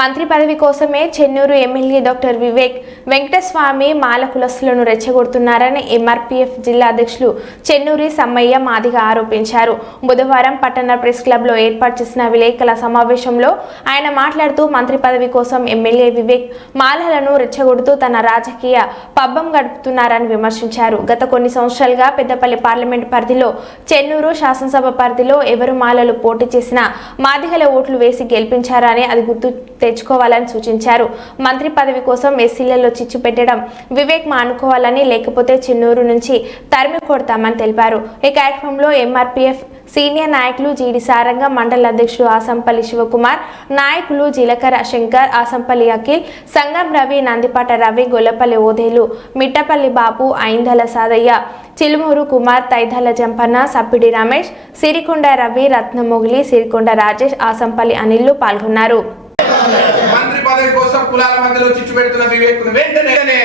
మంత్రి పదవి కోసమే చెన్నూరు ఎమ్మెల్యే డాక్టర్ వివేక్ వెంకటస్వామి మాల కులస్తులను రెచ్చగొడుతున్నారని ఎంఆర్పీఎఫ్ జిల్లా అధ్యక్షులు చెన్నూరి సమ్మయ్య మాదిగ ఆరోపించారు. బుధవారం పట్టణ ప్రెస్ క్లబ్లో ఏర్పాటు చేసిన విలేకరుల సమావేశంలో ఆయన మాట్లాడుతూ మంత్రి పదవి కోసం ఎమ్మెల్యే వివేక్ మాలలను రెచ్చగొడుతూ తన రాజకీయ పబ్బం గడుపుతున్నారని విమర్శించారు. గత కొన్ని సంవత్సరాలుగా పెద్దపల్లి పార్లమెంట్ పరిధిలో చెన్నూరు శాసనసభ పరిధిలో ఎవరు మాలలు పోటీ చేసినా మాదిగల ఓట్లు వేసి గెలిపించారని అది గుర్తు తెచ్చుకోవాలని సూచించారు. మంత్రి పదవి కోసం ఎస్సీలలో చిచ్చు పెట్టడం వివేక్ మానుకోవాలని, లేకపోతే చెన్నూరు నుంచి తరిమి కొడతామని తెలిపారు. ఈ కార్యక్రమంలో ఎంఆర్పీఎఫ్ సీనియర్ నాయకులు జీడి సారంగ, మండల అధ్యక్షుడు ఆసంపల్లి శివకుమార్, నాయకులు జీలకర్ర శంకర్, ఆసంపల్లి అఖిల్, సంగం రవి, నందిపాట రవి, గొల్లపల్లి ఓదేలు, మిట్టపల్లి బాబు, ఐందల సాదయ్య, చిలుమూరు కుమార్, తైదల జంపన్న, సప్పిడి రమేష్, సిరికొండ రవి, రత్నమొగిలి, సిరికొండ రాజేష్, ఆసంపల్లి అనిల్ పాల్గొన్నారు. మంత్రి పదవి కోసం కులాల మధ్యలో చిచ్చు పెడుతున్న వివేక్ వెంటనే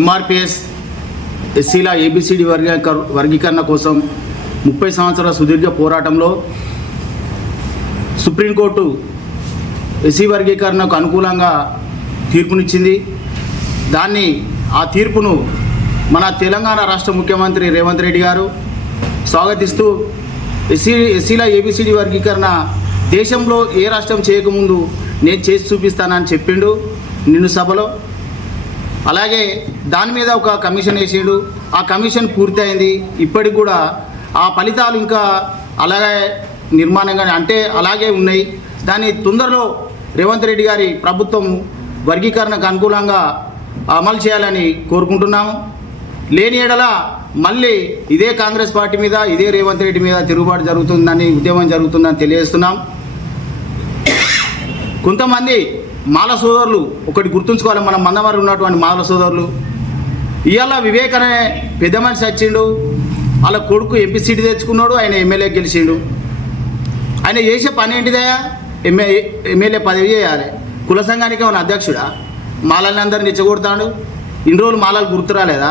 ఎంఆర్పిఎస్ ఎస్సీల ఏబిసిడి వర్గీకరణ కోసం 30 సంవత్సరాల సుదీర్ఘ పోరాటంలో సుప్రీంకోర్టు ఎస్సీ వర్గీకరణకు అనుకూలంగా తీర్పునిచ్చింది. ఆ తీర్పును మన తెలంగాణ రాష్ట్ర ముఖ్యమంత్రి రేవంత్ రెడ్డి గారు స్వాగతిస్తూ ఎస్సీల ఏబిసిడి వర్గీకరణ దేశంలో ఏ రాష్ట్రం చేయకముందు నేను చేసి చూపిస్తానని చెప్పిండు నిన్ను సభలో. అలాగే దాని మీద ఒక కమిషన్ వేసిండు. ఆ కమిషన్ పూర్తయింది. ఇప్పటికి కూడా ఆ ఫలితాలు ఇంకా అలాగే నిర్మాణంగా అంటే అలాగే ఉన్నాయి. దాన్ని తొందరలో రేవంత్ రెడ్డి గారి ప్రభుత్వం వర్గీకరణకు అనుకూలంగా అమలు చేయాలని కోరుకుంటున్నాము. లేని ఎడల మళ్ళీ ఇదే కాంగ్రెస్ పార్టీ మీద, ఇదే రేవంత్ రెడ్డి మీద తిరుగుబాటు జరుగుతుందని, ఉద్యమం జరుగుతుందని తెలియజేస్తున్నాం. కొంతమంది మాల సోదరులు ఒకటి గుర్తుంచుకోవాలి, మన మందమరి ఉన్నటువంటి మాల సోదరులు ఇవాళ వివేక్ అనే పెద్ద మనిషి వచ్చిండు, వాళ్ళ కొడుకు ఎంపీ సీటు తెచ్చుకున్నాడు, ఆయన ఎమ్మెల్యే గెలిచిండు. ఆయన చేసే పని ఏంటిదయా? ఎమ్మెల్యే పదవి చేయాలి. కుల సంఘానికి ఏమైనా అధ్యక్షుడా? మాలల్ని అందరిని రెచ్చగొడతాడు. ఇన్ని రోజులు మాలలు గుర్తు రాలేదా?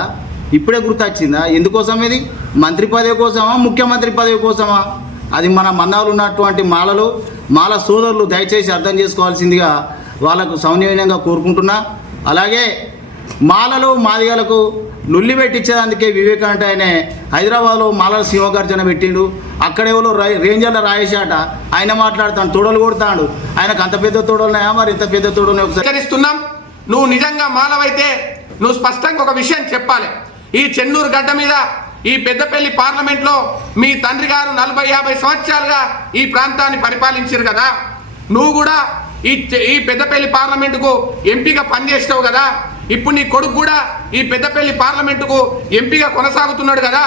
ఇప్పుడే గుర్తు వచ్చిందా? ఎందుకోసం ఇది? మంత్రి పదవి కోసమా, ముఖ్యమంత్రి పదవి కోసమా? అది మన మందాలు ఉన్నటువంటి మాల సోదరులు దయచేసి అర్థం చేసుకోవాల్సిందిగా వాళ్ళకు సౌన్యంగా కోరుకుంటున్నా. అలాగే మాలలు మాదిగలకు లొల్లి పెట్టించేదానికే వివేక్ అంటే ఆయన హైదరాబాద్లో మాలల సింహగర్జన పెట్టిండు. అక్కడెవరో రేంజర్ల రాయేశాట ఆయన మాట్లాడుతాడు, తొడలు కొడతాడు. ఆయనకు అంత పెద్ద తొడలున్నాయా? మరి ఇంత పెద్ద తొడలు హెచ్చరిస్తున్నాం. నువ్వు నిజంగా మాలవైతే నువ్వు స్పష్టంగా ఒక విషయం చెప్పాలి. ఈ చెన్నూరు గడ్డ మీద, ఈ పెద్దపల్లి పార్లమెంట్లో మీ తండ్రి గారు 40-50 సంవత్సరాలుగా ఈ ప్రాంతాన్ని పరిపాలించారు కదా. నువ్వు కూడా ఈ పెద్దపల్లి పార్లమెంటుకు ఎంపీగా పనిచేస్తావు కదా. ఇప్పుడు నీ కొడుకు కూడా ఈ పెద్దపల్లి పార్లమెంటుకు ఎంపీగా కొనసాగుతున్నాడు కదా.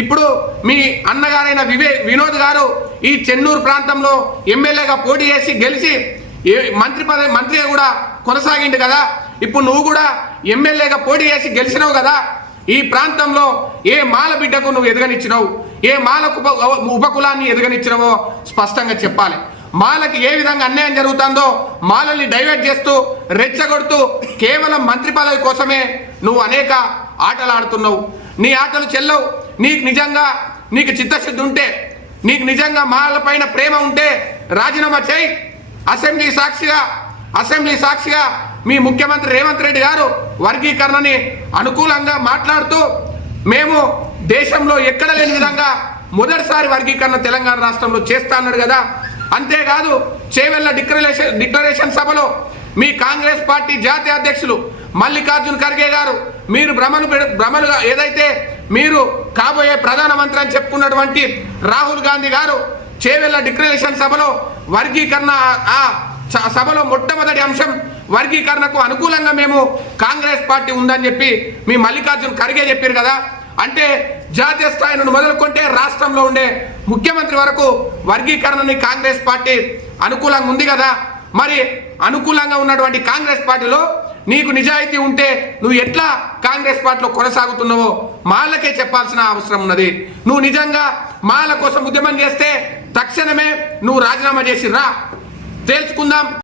ఇప్పుడు మీ అన్నగారైన వినోద్ గారు ఈ చెన్నూరు ప్రాంతంలో ఎమ్మెల్యేగా పోటీ చేసి గెలిచి మంత్రిగా కూడా కొనసాగిండు కదా. ఇప్పుడు నువ్వు కూడా ఎమ్మెల్యేగా పోటీ చేసి గెలిచినావు కదా. ఈ ప్రాంతంలో ఏ మాల బిడ్డకు నువ్వు ఎదగనిచ్చినావు, ఏ మాలకు ఉపకులాన్ని ఎదగనిచ్చినావో స్పష్టంగా చెప్పాలి. మాలకి ఏ విధంగా అన్యాయం జరుగుతుందో మాలల్ని డైవర్ట్ చేస్తూ రెచ్చగొడుతూ కేవలం మంత్రి పదవి కోసమే నువ్వు అనేక ఆటలు ఆడుతున్నావు. నీ ఆటలు చెల్లవు. నీకు చిత్తశుద్ధి ఉంటే, నీకు నిజంగా మాలల పైన ప్రేమ ఉంటే రాజీనామా చేయి. అసెంబ్లీ సాక్షిగా మీ ముఖ్యమంత్రి రేవంత్ రెడ్డి గారు వర్గీకరణని అనుకూలంగా మాట్లాడుతూ మేము దేశంలో ఎక్కడ లేని విధంగా మొదటిసారి వర్గీకరణ తెలంగాణ రాష్ట్రంలో చేస్తా అన్నాడు కదా. అంతేకాదు చేవెళ్ళ డిక్లరేషన్ సభలో మీ కాంగ్రెస్ పార్టీ జాతీయ అధ్యక్షులు మల్లికార్జున్ ఖర్గే గారు మీరు భ్రమలుగా ఏదైతే మీరు కాబోయే ప్రధానమంత్రి అని చెప్పుకున్నటువంటి రాహుల్ గాంధీ గారు చేవెళ్ళ డిక్లరేషన్ సభలో వర్గీకరణ సభలో మొట్టమొదటి అంశం వర్గీకరణకు అనుకూలంగా మేము కాంగ్రెస్ పార్టీ ఉందని చెప్పి మీ మల్లికార్జున్ ఖర్గే చెప్పారు కదా. అంటే జాతీయ స్థాయి నుండి మొదలుకుంటే రాష్ట్రంలో ఉండే ముఖ్యమంత్రి వరకు వర్గీకరణని కాంగ్రెస్ పార్టీ అనుకూలంగా ఉంది కదా. మరి అనుకూలంగా ఉన్నటువంటి కాంగ్రెస్ పార్టీలో నీకు నిజాయితీ ఉంటే నువ్వు ఎట్లా కాంగ్రెస్ పార్టీలో కొనసాగుతున్నావో మాలకే చెప్పాల్సిన అవసరం ఉన్నది. నువ్వు నిజంగా మాల కోసం ఉద్యమం చేస్తే తక్షణమే నువ్వు రాజీనామా చేసి రా, తేల్చుకుందాం.